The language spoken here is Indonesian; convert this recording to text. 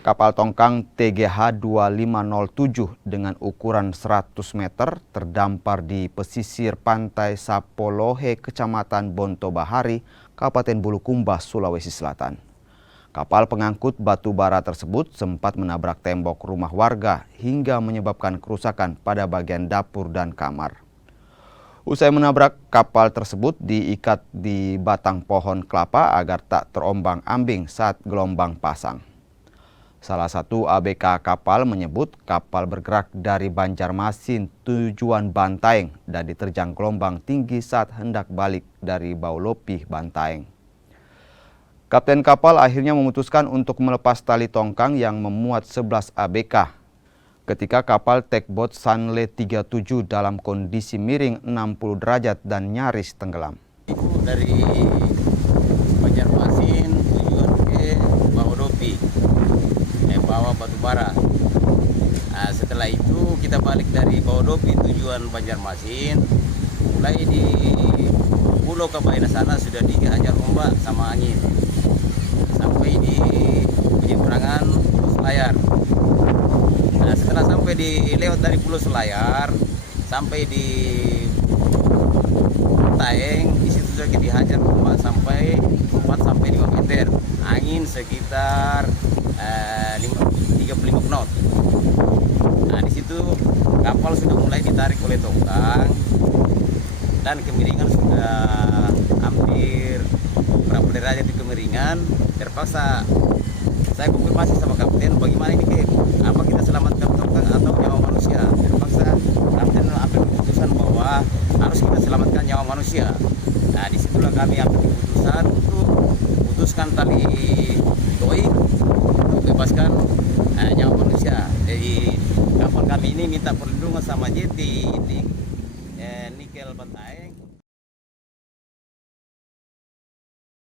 Kapal tongkang TGH 2507 dengan ukuran 100 meter terdampar di pesisir pantai Sapolohe, Kecamatan Bontobahari, Kabupaten Bulukumba, Sulawesi Selatan. Kapal pengangkut batu bara tersebut sempat menabrak tembok rumah warga hingga menyebabkan kerusakan pada bagian dapur dan kamar. Usai menabrak, kapal tersebut diikat di batang pohon kelapa agar tak terombang-ambing saat gelombang pasang. Salah satu ABK kapal menyebut kapal bergerak dari Banjarmasin tujuan Bantaeng dan diterjang gelombang tinggi saat hendak balik dari Baulopih, Bantaeng. Kapten kapal akhirnya memutuskan untuk melepas tali tongkang yang memuat 11 ABK. Ketika kapal Tekbot Sanle 37 dalam kondisi miring 60 derajat dan nyaris tenggelam. Dari Banjarmasin tujuan ke Baulopih. Bawa batu bara. Nah, setelah itu kita balik dari Baulopih tujuan Banjarmasin. Mulai di Pulau Kabaina sana sudah dihajar ombak sama angin sampai di penyeberangan Pulau Selayar. Nah, setelah sampai di lewat dari Pulau Selayar sampai di Taeng, di situ sudah dihajar ombak sampai 4 sampai 5 meter. Angin sekitar 35 knot. Nah, di situ kapal sudah mulai ditarik oleh tongkang dan kemiringan sudah hampir berapa derajat di kemiringan. Terpaksa saya konfirmasi sama kapten, bagaimana ini Kep? Apa kita selamatkan tongkang atau nyawa manusia? Terpaksa kapten ambil keputusan bahwa harus kita selamatkan nyawa manusia. Nah, disitulah kami ambil keputusan untuk putuskan tali toing untuk bebaskan nyawa manusia. Jadi kapal kami ini minta perlindungan sama JT di Nikel Bantaeng.